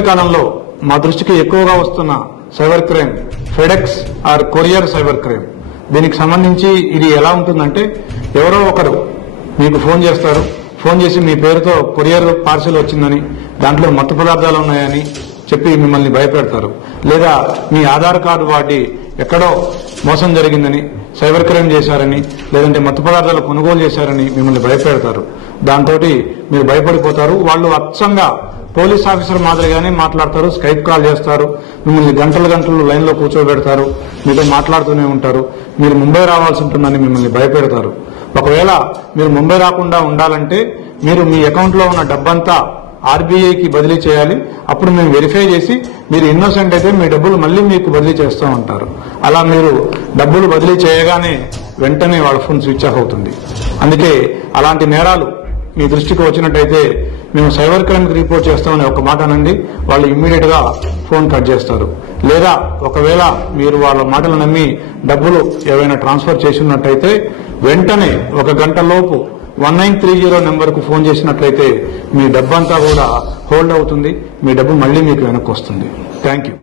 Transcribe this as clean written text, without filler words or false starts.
ఇటీవలి కాలంలో మా దృష్టికి ఎక్కువగా వస్తున్న cyber crime FedEx or courier cyber crime. దీనికి సంబంధించి ఇది ఎలా ఉంటుందంటే, ఎవరో ఒకరు మీకు ఫోన్ చేస్తారు. ఫోన్ చేసి మీ పేరుతో కొరియర్ పార్సిల్ వచ్చిందని, దాంట్లో మత్తు పదార్థాలు ఉన్నాయని చెప్పి మిమ్మల్ని భయపెడతారు. లేదా మీ ఆధార్ కార్డు వాడి ఎక్కడో మోసం జరిగిందని, సైబర్ క్రైమ్ చేశారని, లేదంటే మత్తు పదార్థాలు కొనుగోలు చేశారని మిమ్మల్ని భయపెడతారు. దాంతో మీరు భయపడిపోతారు. వాళ్ళు అచ్చంగా పోలీస్ ఆఫీసర్ మాదిరిగానే మాట్లాడతారు. స్కైప్ కాల్ చేస్తారు. మిమ్మల్ని గంటలు లైన్లో కూర్చోబెడతారు. మీతో మాట్లాడుతూనే ఉంటారు. మీరు ముంబై రావాల్సి ఉంటుందని మిమ్మల్ని భయపెడతారు. ఒకవేళ మీరు ముంబై రాకుండా ఉండాలంటే మీరు మీ అకౌంట్లో ఉన్న డబ్బంతా ఆర్బీఐకి బదిలీ చేయాలి. అప్పుడు మేము వెరిఫై చేసి మీరు ఇన్నోసెంట్ అయితే మీ డబ్బులు మళ్ళీ మీకు బదిలీ చేస్తూ ఉంటారు. అలా మీరు డబ్బులు బదిలీ చేయగానే వెంటనే వాళ్ళ ఫోన్ స్విచ్ ఆఫ్ అవుతుంది. అందుకే అలాంటి నేరాలు మీ దృష్టికి వచ్చినట్టయితే మేము సైబర్ క్రైమ్కి రిపోర్ట్ చేస్తామని ఒక మాట అనండి. వాళ్ళు ఇమ్మీడియట్ గా ఫోన్ కట్ చేస్తారు. లేదా ఒకవేళ మీరు వాళ్ళ మాటలు నమ్మి డబ్బులు ఏవైనా ట్రాన్స్ఫర్ చేసినట్టయితే వెంటనే 1 గంట లోపు 1930 నెంబర్కు ఫోన్ చేసినట్లయితే మీ డబ్బంతా కూడా హోల్డ్ అవుతుంది. మీ డబ్బు మళ్ళీ మీకు వెనక్కి వస్తుంది. Thank you.